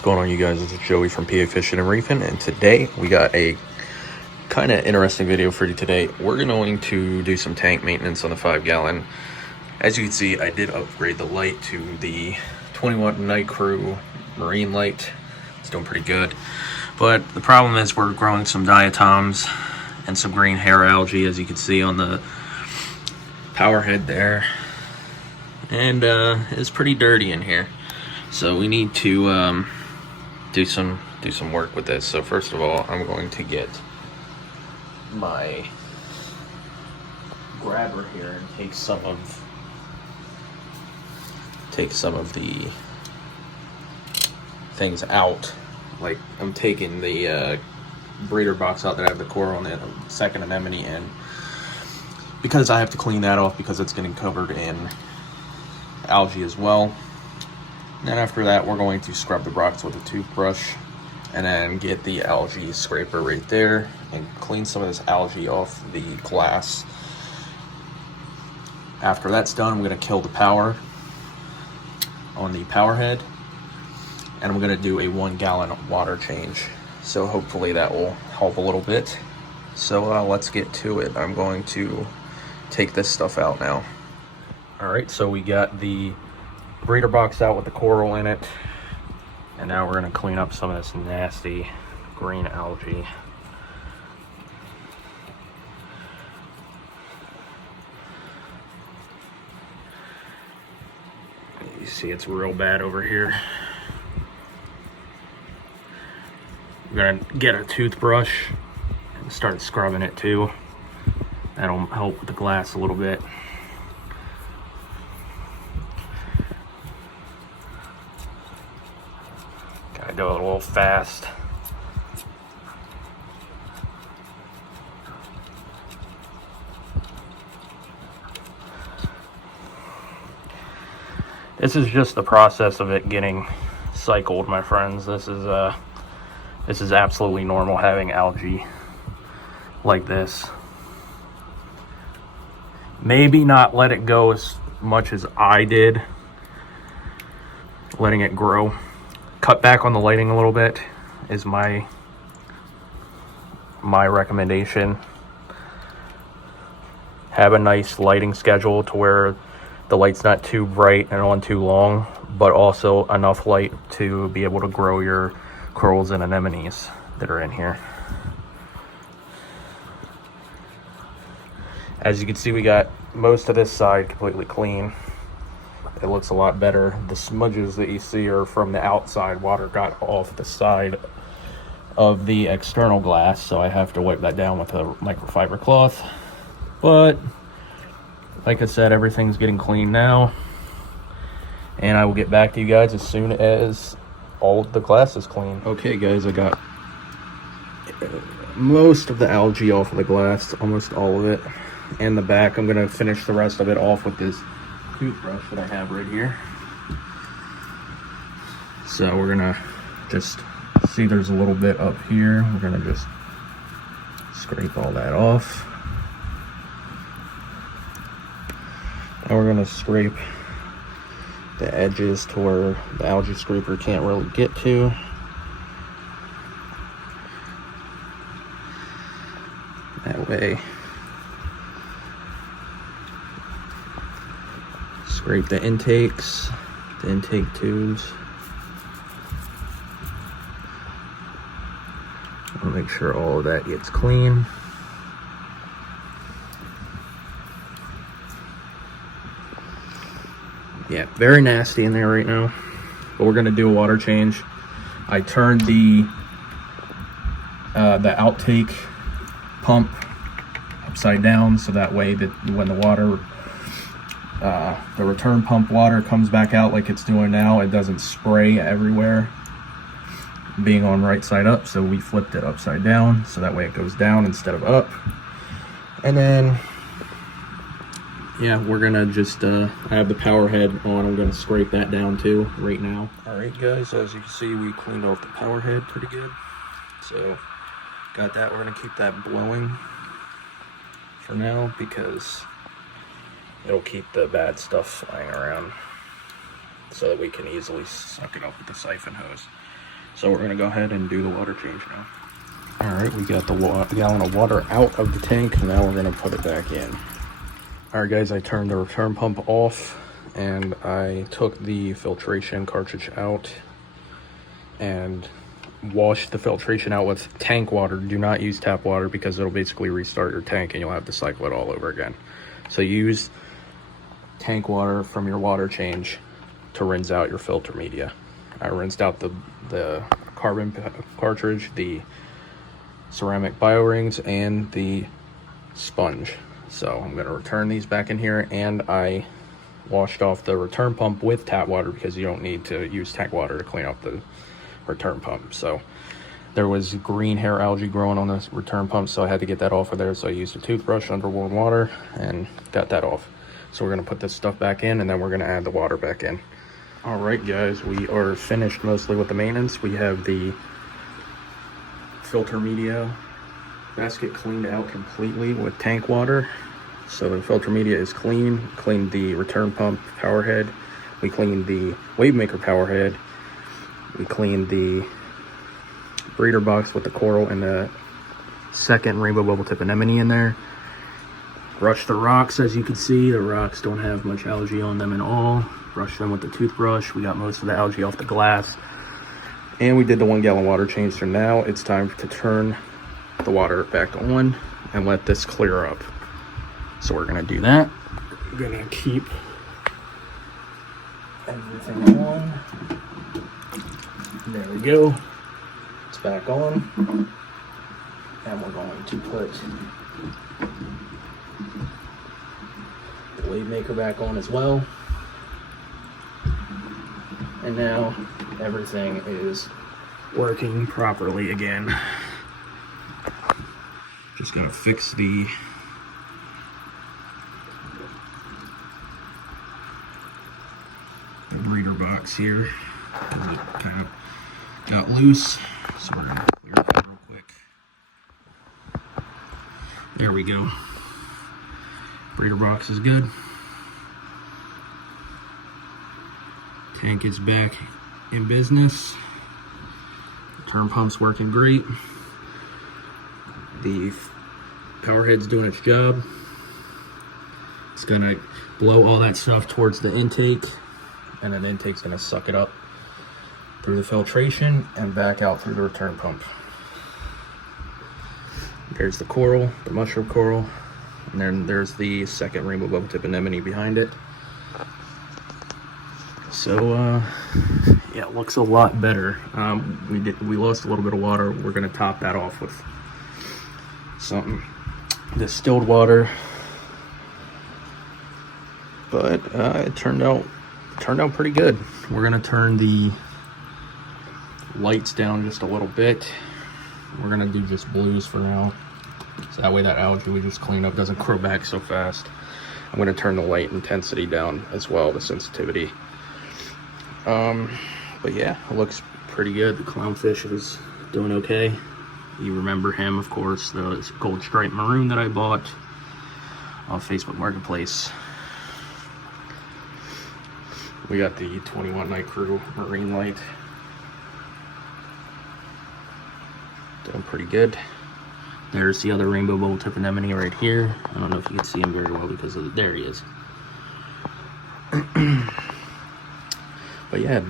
What's going on, you guys? This is Joey from PA Fishing and Reefing, and today we got a kind of interesting video for you today. We're going to do some tank maintenance on the 5-gallon. As you can see, I did upgrade the light to the 20-watt Night Crew marine light. It's doing pretty good, but the problem is we're growing some diatoms and some green hair algae, as you can see on the power head there, and it's pretty dirty in here. So we need to do some work with this. So first of all, I'm going to get my grabber here and take some of the things out. Like, I'm taking the breeder box out that I have the coral on the second anemone in, because I have to clean that off because it's getting covered in algae as well. And then after that, we're going to scrub the rocks with a toothbrush and then get the algae scraper right there and clean some of this algae off the glass. After that's done, I'm going to kill the power on the power head, and I'm going to do a 1-gallon water change. So hopefully that will help a little bit. So let's get to it. I'm going to take this stuff out now. Alright, so we got the breeder box out with the coral in it, and now we're going to clean up some of this nasty green algae. You see it's real bad over here. We're going to get a toothbrush and start scrubbing it too. That'll help with the glass a little bit. Gotta go a little fast. This is just the process of it getting cycled, my friends. This is absolutely normal having algae like this. Maybe not let it go as much as I did, letting it grow. Cut back on the lighting a little bit is my recommendation. Have a nice lighting schedule to where the light's not too bright and on too long, but also enough light to be able to grow your corals and anemones that are in here. As you can see, we got most of this side completely clean. It looks a lot better. The smudges that you see are from the outside. Water got off the side of the external glass, so I have to wipe that down with a microfiber cloth. But like I said, everything's getting clean now, and I will get back to you guys as soon as all of the glass is clean. Okay guys, I got most of the algae off of the glass, almost all of it, and the back. I'm gonna finish the rest of it off with this toothbrush that I have right here. So we're gonna just see, there's a little bit up here. We're gonna just scrape all that off. And we're gonna scrape the edges to where the algae scraper can't really get to. That way, scrape the intakes, the intake tubes. I'll make sure all of that gets clean. Yeah, very nasty in there right now, but we're gonna do a water change. I turned the outtake pump upside down, so that way that when the water, the return pump water comes back out like it's doing now, it doesn't spray everywhere, being on right side up. So we flipped it upside down, so that way it goes down instead of up. And then, yeah, we're gonna just, I have the power head on. I'm gonna scrape that down too right now. All right guys, as you can see, we cleaned off the power head pretty good. So got that. We're gonna keep that blowing for now because it'll keep the bad stuff flying around, so that we can easily suck it up with the siphon hose. So we're gonna go ahead and do the water change now. All right, we got the gallon of water out of the tank. Now we're gonna put it back in. All right, guys, I turned the return pump off and I took the filtration cartridge out and washed the filtration out with tank water. Do not use tap water because it'll basically restart your tank and you'll have to cycle it all over again. So use tank water from your water change to rinse out your filter media. I rinsed out the carbon cartridge, the ceramic bio rings, and the sponge. So I'm gonna return these back in here, and I washed off the return pump with tap water because you don't need to use tank water to clean up the return pump. So there was green hair algae growing on this return pump, so I had to get that off of there. So I used a toothbrush under warm water and got that off. So we're gonna put this stuff back in, and then we're gonna add the water back in. All right, guys, we are finished mostly with the maintenance. We have the filter media basket cleaned out completely with tank water. So the filter media is clean. Cleaned the return pump power head. We cleaned the wave maker power head. We cleaned the breeder box with the coral and the second rainbow bubble tip anemone in there. Brushed the rocks. As you can see, the rocks don't have much algae on them at all. Brushed them with the toothbrush. We got most of the algae off the glass. And we did the 1 gallon water change. So now it's time to turn the water back on and let this clear up. So we're gonna do that. We're gonna keep everything on. There we go. It's back on. And we're going to put the wave maker back on as well. And now everything is working properly again. Just gonna fix the breeder box here. It kind of got loose, so we're gonna clear it out real quick. There we go. Breeder box is good. Tank is back in business. Return pump's working great. The power head's doing its job. It's gonna blow all that stuff towards the intake, and then the intake's gonna suck it up through the filtration and back out through the return pump. There's the coral, the mushroom coral, and then there's the second rainbow bubble tip anemone behind it. So yeah, it looks a lot better. We lost a little bit of water. We're gonna top that off with some distilled water, but it turned out pretty good. We're gonna turn the lights down just a little bit. We're gonna do just blues for now, so that way that algae we just cleaned up doesn't grow back so fast. I'm gonna turn the light intensity down as well, the sensitivity. But yeah, it looks pretty good. The clownfish is doing okay. You remember him, of course, the gold stripe maroon that I bought on Facebook Marketplace. We got the 21 Night Crew marine light. Doing pretty good. There's the other rainbow bubble tip anemone right here. I don't know if you can see him very well because of there he is. But yeah,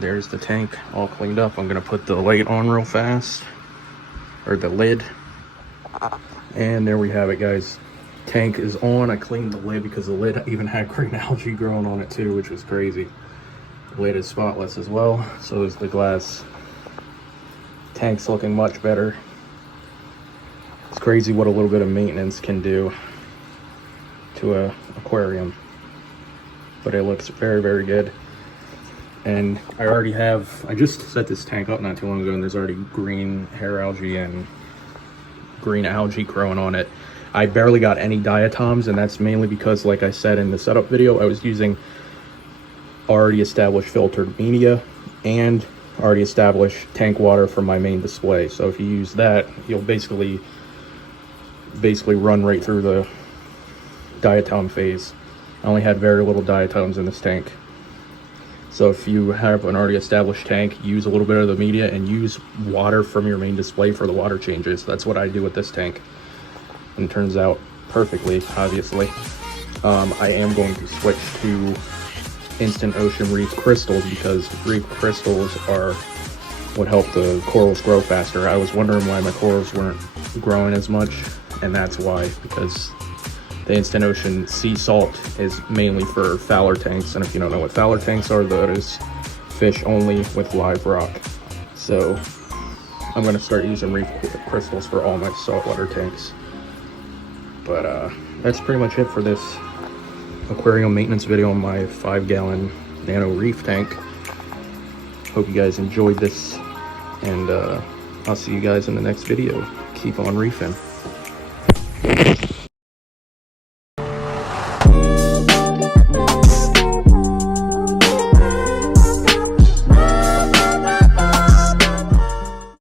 there's the tank all cleaned up. I'm gonna put the light on real fast, or the lid. And there we have it, guys. Tank is on. I cleaned the lid because the lid even had green algae growing on it too, which was crazy. The lid is spotless as well. So is the glass. Tank's looking much better. It's crazy what a little bit of maintenance can do to a aquarium. But it looks very, very good. And I just set this tank up not too long ago, and there's already green hair algae and green algae growing on it. I barely got any diatoms, and that's mainly because, like I said in the setup video, I was using already established filtered media and already established tank water from my main display. So if you use that, you'll basically run right through the diatom phase. I only had very little diatoms in this tank. So if you have an already established tank, use a little bit of the media and use water from your main display for the water changes. That's what I do with this tank, and it turns out perfectly, obviously. I am going to switch to instant ocean reef crystals, because reef crystals are what help the corals grow faster. I was wondering why my corals weren't growing as much, and that's why, because the instant ocean sea salt is mainly for fowler tanks, and if you don't know what fowler tanks are, that is fish only with live rock. So I'm going to start using reef crystals for all my saltwater tanks. But that's pretty much it for this aquarium maintenance video on my 5-gallon Nano Reef tank. Hope you guys enjoyed this, and I'll see you guys in the next video. Keep on reefing.